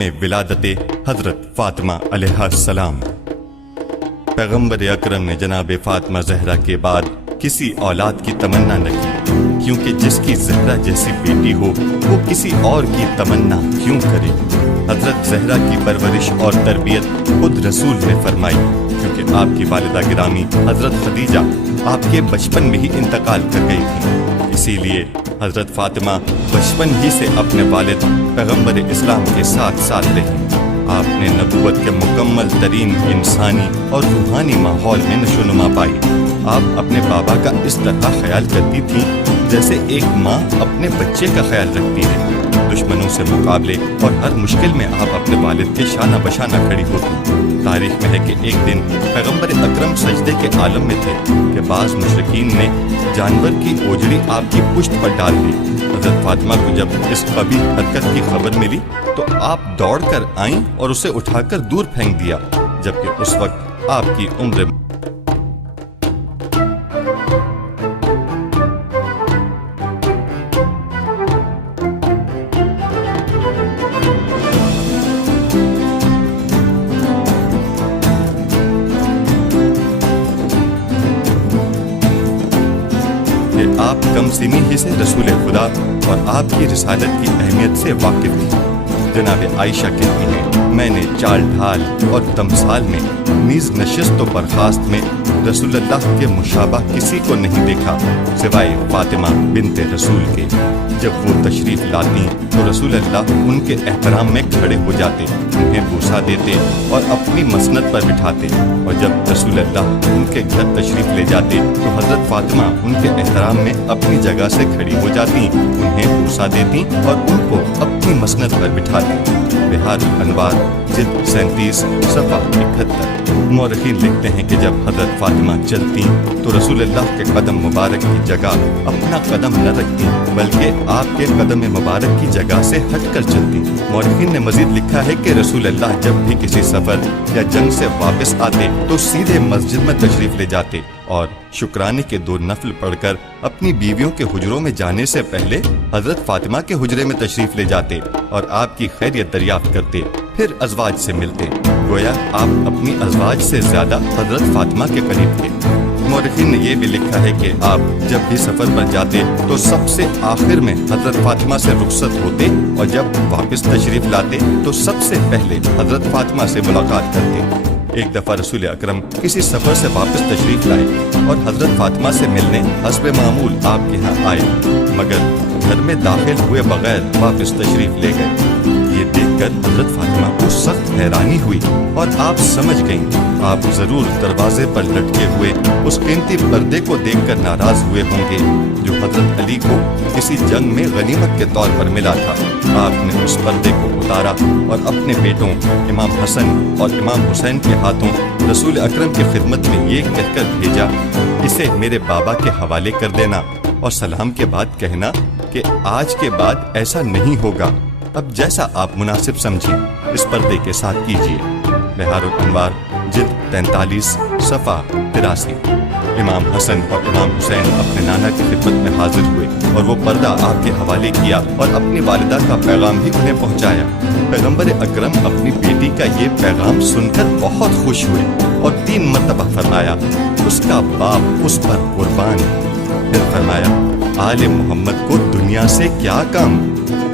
ولادت حضرت فاطمہ علیہ السلام۔ پیغمبر اکرم نے جناب فاطمہ زہرا کے بعد کسی اولاد کی تمنا نہ کی، کیونکہ جس کی زہرا جیسی بیٹی ہو وہ کسی اور کی تمنا کیوں کرے۔ حضرت زہرا کی پرورش اور تربیت خود رسول نے فرمائی، کیونکہ آپ کی والدہ گرامی حضرت خدیجہ آپ کے بچپن میں ہی انتقال کر گئی تھی۔ اسی لیے حضرت فاطمہ بچپن ہی سے اپنے والد پیغمبر اسلام کے ساتھ رہی۔ آپ نے نبوت کے مکمل ترین انسانی اور روحانی ماحول میں نشوونما پائی۔ آپ اپنے بابا کا اس طرح خیال کرتی تھیں جیسے ایک ماں اپنے بچے کا خیال رکھتی ہے۔ دشمنوں سے مقابلے اور ہر مشکل میں آپ اپنے والد کے شانہ بشانہ کھڑی ہوتی۔ تاریخ میں ہے کہ ایک دن پیغمبر اکرم سجدے کے عالم میں تھے کہ بعض مشرکین نے جانور کی اوجڑی آپ کی پشت پر ڈال دی۔ حضرت فاطمہ کو جب اس قبیح حرکت کی خبر ملی تو آپ دوڑ کر آئیں اور اسے اٹھا کر دور پھینک دیا، جبکہ اس وقت آپ کی عمر آپ کم سنی ہی سے رسول خدا اور آپ کی رسالت کی اہمیت سے واقف تھی۔ جناب عائشہ کہتی ہیں، میں نے چال ڈھال اور تمثال میں نیز نشست و برخاست میں رسول اللہ کے مشابہ کسی کو نہیں دیکھا سوائے فاطمہ بنت رسول کے۔ جب وہ تشریف لاتی تو رسول اللہ ان کے احترام میں کھڑے ہو جاتے، انہیں بوسہ دیتے اور اپنی مسند پر بٹھاتے، اور جب رسول اللہ ان کے گھر تشریف لے جاتے تو حضرت فاطمہ ان کے احترام میں اپنی جگہ سے کھڑی ہو جاتی، انہیں بوسہ دیتی اور ان کو اپنی مسند پر بٹھاتی۔ بہار الانوار جلد 37 صفحہ 71۔ مورخین لکھتے ہیں کہ جب حضرت فاطمہ چلتی تو رسول اللہ کے قدم مبارک کی جگہ اپنا قدم نہ رکھتی، بلکہ آپ کے قدم مبارک کی جگہ سے ہٹ کر چلتی۔ مورخین نے مزید لکھا ہے کہ رسول اللہ جب بھی کسی سفر یا جنگ سے واپس آتے تو سیدھے مسجد میں تشریف لے جاتے اور شکرانے کے 2 نفل پڑھ کر اپنی بیویوں کے حجروں میں جانے سے پہلے حضرت فاطمہ کے حجرے میں تشریف لے جاتے اور آپ کی خیریت دریافت کرتے، پھر ازواج سے ملتے۔ گویا آپ اپنی ازواج سے زیادہ حضرت فاطمہ کے قریب تھے۔ مورخین نے یہ بھی لکھا ہے کہ آپ جب بھی سفر پر جاتے تو سب سے آخر میں حضرت فاطمہ سے رخصت ہوتے، اور جب واپس تشریف لاتے تو سب سے پہلے حضرت فاطمہ سے ملاقات کرتے۔ ایک دفعہ رسول اکرم کسی سفر سے واپس تشریف لائے اور حضرت فاطمہ سے ملنے حسب معمول آپ کے ہاں آئے، مگر گھر میں داخل ہوئے بغیر واپس تشریف لے گئے۔ یہ دیکھ کر حضرت فاطمہ کو سخت حیرانی ہوئی اور آپ سمجھ گئیں آپ ضرور دروازے پر لٹکے ہوئے اس قیمتی پردے کو دیکھ کر ناراض ہوئے ہوں گے جو حضرت علی کو کسی جنگ میں غنیمت کے طور پر ملا تھا۔ آپ نے اس پردے کو اتارا اور اپنے بیٹوں امام حسن اور امام حسین کے ہاتھوں رسول اکرم کی خدمت میں یہ کہہ کر بھیجا، اسے میرے بابا کے حوالے کر دینا اور سلام کے بعد کہنا کہ آج کے بعد ایسا نہیں ہوگا، اب جیسا آپ مناسب سمجھیں اس پردے کے ساتھ کیجیے۔ بہار الانوار جلد 43 صفحہ 83۔ امام حسن اور امام حسین اپنے نانا کی خدمت میں حاضر ہوئے اور وہ پردہ آپ کے حوالے کیا اور اپنی والدہ کا پیغام بھی انہیں پہنچایا۔ پیغمبر اکرم اپنی بیٹی کا یہ پیغام سن کر بہت خوش ہوئے اور 3 مرتبہ فرمایا، اس کا باپ اس پر قربان۔ پھر فرمایا، آل محمد کو دنیا سے کیا کام،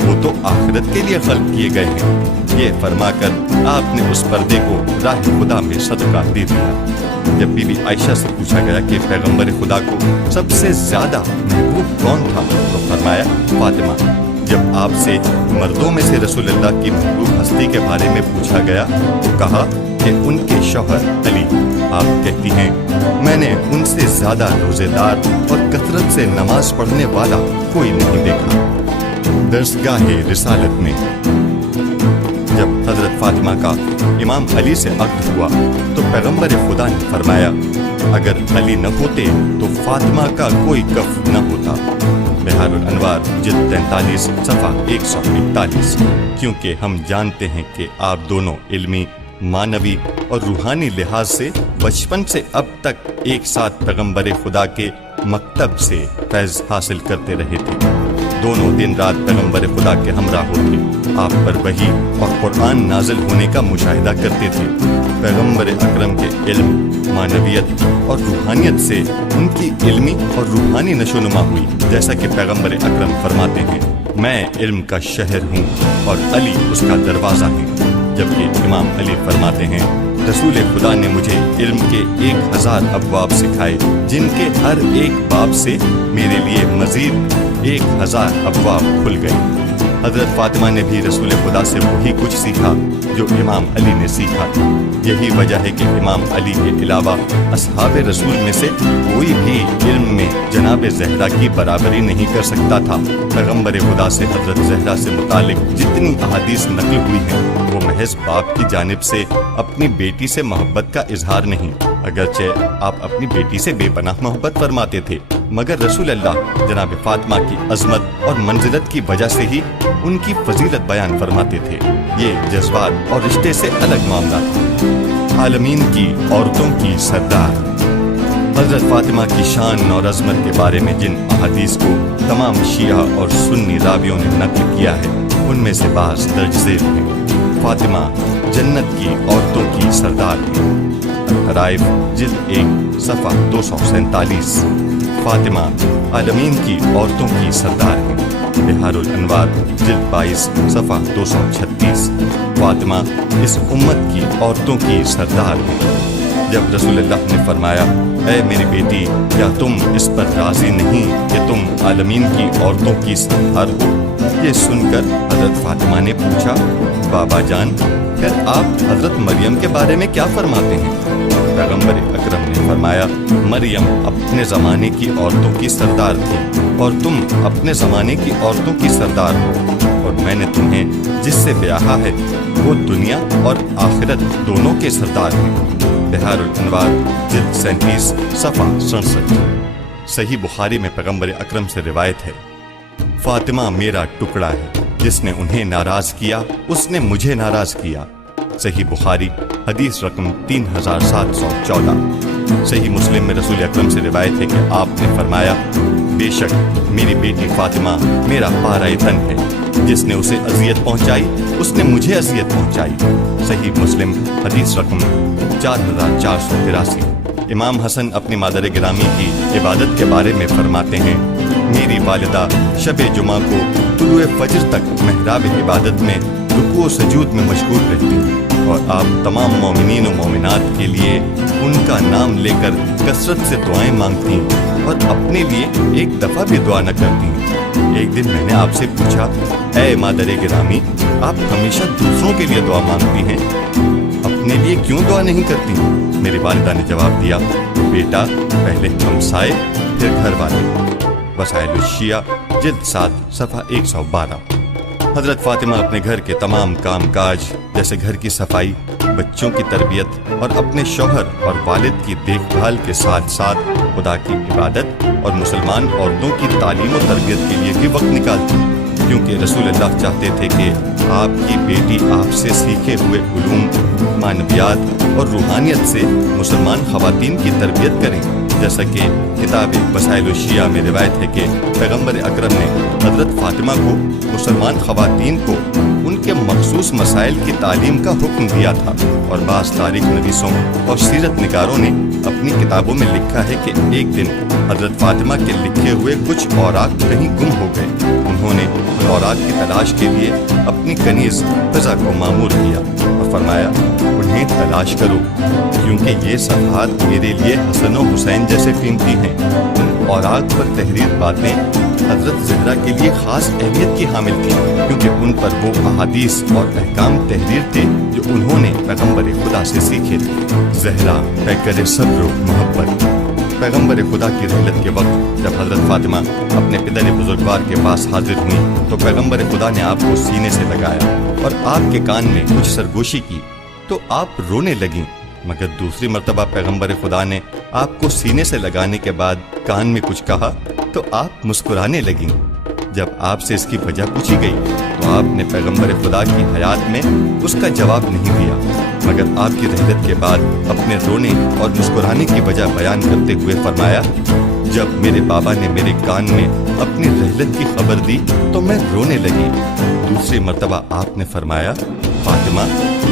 وہ تو آخرت کے لیے خلق کیے گئے ہیں۔ یہ فرما کر آپ نے اس پردے کو راہ خدا میں صدقہ دے دیا۔ جب بی بی عائشہ سے پوچھا گیا کہ پیغمبر خدا کو سب سے زیادہ محبوب کون تھا تو فرمایا فاطمہ۔ جب آپ سے مردوں میں سے رسول اللہ کی محبوب ہستی کے بارے میں پوچھا گیا تو کہا کہ ان کے شوہر علی۔ آپ کہتی ہیں، میں نے ان سے زیادہ روزے دار اور کثرت سے نماز پڑھنے والا کوئی نہیں دیکھا۔ درسگاہ رسالت میں جب حضرت فاطمہ کا امام علی سے عقد ہوا تو پیغمبر خدا نے فرمایا، اگر علی نہ ہوتے تو فاطمہ کا کوئی کف نہ ہوتا۔ بہار الانوار جلد 43 صفحہ 141۔ کیونکہ ہم جانتے ہیں کہ آپ دونوں علمی، معنوی اور روحانی لحاظ سے بچپن سے اب تک ایک ساتھ پیغمبر خدا کے مکتب سے فیض حاصل کرتے رہے تھے۔ دونوں دن رات پیغمبر خدا کے ہمراہ ہوتے، आप पर वही और कुरान नाजिल होने का मुशाहिदा करते थे। पैगंबर अकरम के इल्म, मानवियत और रूहानियत से उनकी इल्मी और रूहानी नशोनुमा हुई। जैसा कि पैगंबर अकरम फरमाते हैं, मैं इल्म का शहर हूँ और अली उसका दरवाज़ा है। जबकि इमाम अली फरमाते हैं, रसूल खुदा ने मुझे इल्म के 1000 अबवाब सिखाए, जिनके हर एक बाब से मेरे लिए मजीद 1000 अबवाब खुल गए। हजरत फातिमा ने भी रसूल खुदा से वही कुछ सीखा जो इमाम अली ने सीखा था। यही वजह है कि इमाम अली के अलावा असहाब रसूल में से कोई भी इल्म में जनाब ज़हरा की बराबरी नहीं कर सकता था। पैगंबर खुदा से हजरत ज़हरा से मुतालिक जितनी अहादीस नकल हुई हैं, वो महज बाप की जानिब से अपनी बेटी से मोहब्बत का इजहार नहीं, अगरचे आप अपनी बेटी से बेपनाह मोहब्बत फरमाते थे, मगर रसूल अल्लाह जनाब फातिमा की अजमत और मंजिलत की वजह से ही उनकी फजीलत बयान फरमाते थे। ये जज्बात और रिश्ते से अलग मामला था। आलमीन की औरतों की सरदार। हजरत फातिमा की शान और अजमत के बारे में जिन अहादीस को तमाम शिया और सुन्नी रावियों ने नकल किया है, उनमें से बाज़ दर्ज झेल हैं। फातिमा जन्नत की औरतों की सरदार है। राइफ जिल्द 1 सफ़ा 247। फातिमा आलमीन की औरतों की सरदार है। बिहारुल अनवार जिल्द 22 सफ़ा 236। फातिमा इस उम्मत की औरतों की सरदार है। जब रसूलुल्लाह ने फरमाया, ऐ मेरी बेटी, क्या तुम इस पर राजी नहीं कि तुम आलमीन की औरतों की सरदार हो? ये सुनकर हजरत फातिमा ने पूछा, बाबा जान, फिर आप हजरत मरियम के बारे में क्या फरमाते हैं? पैगंबर अकरम ने फरमाया, मरियम अपने ज़माने की औरतों की सरदार थी और तुम अपने ज़माने की औरतों की सरदार हो, और मैंने तुम्हें जिससे ब्याहा है वो दुनिया और आखिरत दोनों के सरदार हैं। बिहारुल अनवार जिल्द 37 सफ़ा 67। सही बुखारी में पैगंबर अकरम से रिवायत है, फातिमा मेरा टुकड़ा है, जिसने उन्हें नाराज किया उसने मुझे नाराज किया। सही बुखारी हदीस रकम 3714। सही मुस्लिम में रसूल अकरम से रिवायत है कि आपने फरमाया, बेशक मेरी बेटी फातिमा मेरा पाराए तन है, जिसने उसे अजियत पहुंचाई उसने मुझे अजियत पहुंचाई। सही मुस्लिम हदीस रकम 4483। इमाम हसन अपनी मादर गिरामी की इबादत के बारे में फरमाते हैं, मेरी वालिदा शब जुमा को तुलुए फजर तक महराब इबादत में रुकू सजूद में मशगूल रहती हैं, और आप तमाम मोमिनीन और मोमिनात के लिए उनका नाम लेकर कसरत से दुआएं मांगती और अपने लिए एक दफ़ा भी दुआ न करती। एक दिन मैंने आपसे पूछा, ऐ मादर गिरामी, आप हमेशा दूसरों के लिए दुआ मांगती हैं, अपने लिए क्यों दुआ नहीं करती? मेरी वालिदा ने जवाब दिया, बेटा, पहले हमसाए फिर घर वाले। वसाइल शिया जिल्द 7 सफ़ा 112। हजरत फातिमा अपने घर के तमाम काम काज जैसे घर की सफाई, बच्चों की तरबियत और अपने शौहर और वालिद की देखभाल के साथ साथ खुदा की इबादत और मुसलमान औरतों की तालीम और तरबियत के लिए भी वक्त निकालती, क्योंकि रसूलुल्लाह चाहते थे कि आपकी बेटी आपसे सीखे हुए उलूम, मानवियात और रूहानियत से मुसलमान ख़वातीन की तरबियत करें। जैसा कि किताब वसाइल शिया में रिवायत है कि पैगंबर अकरम ने हजरत फातिमा को मुसलमान ख़वातीन को उनके मखसूस मसाइल की तालीम का हुक्म दिया था, और बाज़ तारीख नवीसों और सीरत निगारों ने अपनी किताबों में लिखा है कि एक दिन हजरत फातिमा के लिखे हुए कुछ औराक कहीं गुम हो गए। उन्होंने उन औराक की तलाश के लिए अपनी कनीज़ फ़िज़ा को मामूर किया और फरमाया, उन्हें तलाश करो, क्योंकि ये सफ़हात मेरे लिए हसन और हुसैन जैसे कीमती हैं। उन औराक पर तहरीर बातें हजरत ज़हरा के लिए ख़ास अहमियत की हामिल थी, क्योंकि उन पर वो अहादीस और अहकाम तहरीर थे जो उन्होंने पैगंबर खुदा से सीखे थे। ज़हरा पैकर सब्र मोहब्बत। पैगंबर खुदा की रहलत के वक्त जब हजरत फातिमा अपने पिदर बुजुर्गवार के पास हाजिर हुई तो पैगंबर खुदा ने आपको सीने से लगाया और आपके कान में कुछ सरगोशी की तो आप रोने लगीं, मगर दूसरी मर्तबा पैगंबर खुदा ने आपको सीने से लगाने के बाद कान में कुछ कहा तो आप मुस्कुराने लगीं। जब आपसे इसकी वजह पूछी गई तो आपने पैगंबर खुदा की हयात में उसका जवाब नहीं दिया, मगर आपकी रहलत के बाद अपने रोने और मुस्कुराने की वजह बयान करते हुए फरमाया, जब मेरे बाबा ने मेरे कान में अपनी रहलत की खबर दी तो मैं रोने लगी। दूसरी मर्तबा आपने फरमाया, फातिमा,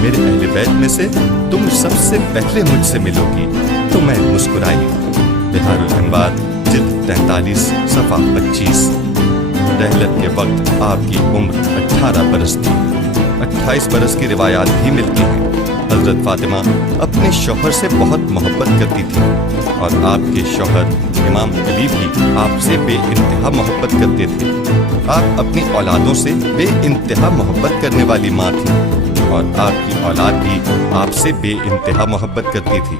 मेरे अहले बैत में से तुम सबसे पहले मुझसे मिलोगी। तो मैं मुस्कुराई। बिहारुल अनवार जिल्द 43 सफ़ा 25। रहलत के वक्त आपकी उम्र 18 बरस थी। 28 बरस की रिवायात भी मिलती हैं। हज़रत फातिमा अपने शौहर से बहुत मोहब्बत करती थी और आपके शौहर इमाम अली भी आपसे बेइंतहा मोहब्बत करते थे। आप अपनी औलादों से बेइंतहा मोहब्बत करने वाली माँ थी और आपकी औलाद भी आपसे बेइंतहा मोहब्बत करती थी।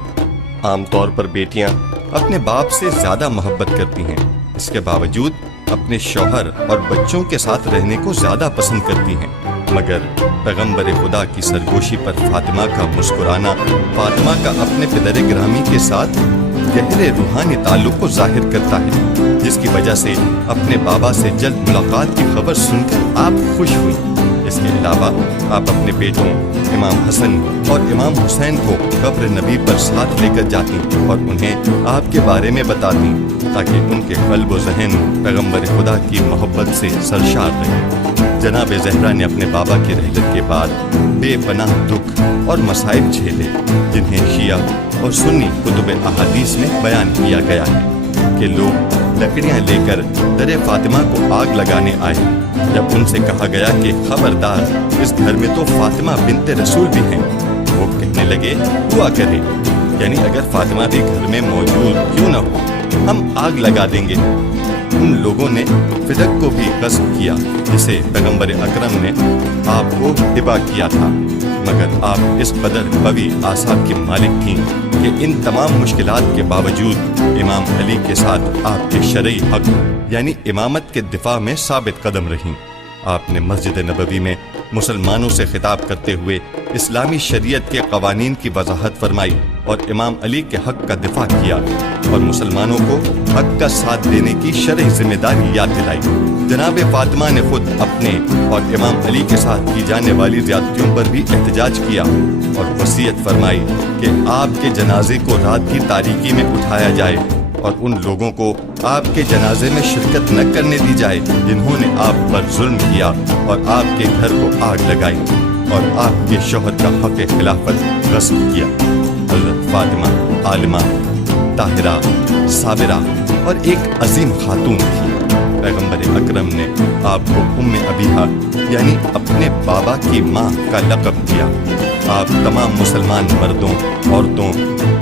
आमतौर पर बेटियां अपने बाप से ज्यादा मोहब्बत करती हैं, इसके बावजूद अपने शौहर और बच्चों के साथ रहने को ज्यादा पसंद करती हैं। मगर पैगंबर खुदा की सरगोशी पर फातिमा का मुस्कुराना फातिमा का अपने पिदर गिरामी के साथ गहरे रूहानी ताल्लुक को जाहिर करता है, जिसकी वजह से अपने बाबा से जल्द मुलाकात की खबर सुनकर आप खुश हुई। इसके अलावा आप अपने बेटों इमाम हसन और इमाम हुसैन को कब्र नबी पर साथ लेकर जाती और उन्हें आपके बारे में बताती, ताकि उनके कल्ब व ज़हन पैगंबर खुदा की मोहब्बत से सरशार रहे। जनाब ज़हरा ने अपने बाबा की रहलत के बाद बेपनाह दुख और मसाइब झेले, जिन्हें शिया और सुन्नी कुतुब अहादीस में बयान किया गया है कि लोग लकड़ियां लेकर दरे फातिमा को आग लगाने आए। जब उनसे कहा गया कि खबरदार, इस घर में तो फातिमा बिन्ते रसूल भी हैं, वो कहने लगे, हुआ करे, यानी अगर फातिमा भी घर में मौजूद क्यों न हो, हम आग लगा देंगे। उन लोगों ने फिदक को भी गस्ब किया, जिसे पैगंबर अकरम ने आपको हिबा किया था। मगर आप इस कदर कवी आसाब की मालिक थीं कि इन तमाम मुश्किलात के बावजूद इमाम अली के साथ आपके शरई हक यानी इमामत के दिफा में साबित कदम रहीं। आपने मस्जिद नबवी में मुसलमानों से खिताब करते हुए इस्लामी शरीयत के कवानीन की वजाहत फरमाई और इमाम अली के हक का दिफा किया और मुसलमानों को हक का साथ देने की शरई जिम्मेदारी याद दिलाई। जनाब फातिमा ने खुद अपने और इमाम अली के साथ की जाने वाली ज्यादतियों पर भी एहतजाज किया और वसीयत फरमाई कि आपके जनाजे को रात की तारीकी में उठाया जाए और उन लोगों को आपके जनाजे में शिरकत न करने दी जाए जिन्होंने आप पर जुल्म किया और आपके घर को आग लगाई और आपके शौहर का हक खिलाफत गस्ब किया। हज़रत फातिमा आलिमा, ताहिरा, साबिरा और एक अजीम खातून थी। पैगंबर अकरम ने आपको उम्मे अबीहा यानी अपने बाबा की माँ का लक़ब दिया। आप तमाम मुसलमान मर्दों, औरतों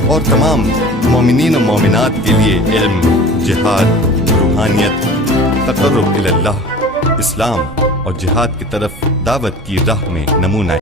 और तमाम मोमिनीन और मोमिनात के लिए इल्म, जिहाद, रूहानियत, तक़र्रुब इल्लल्लाह, इस्लाम और जिहाद की तरफ दावत की राह में नमूना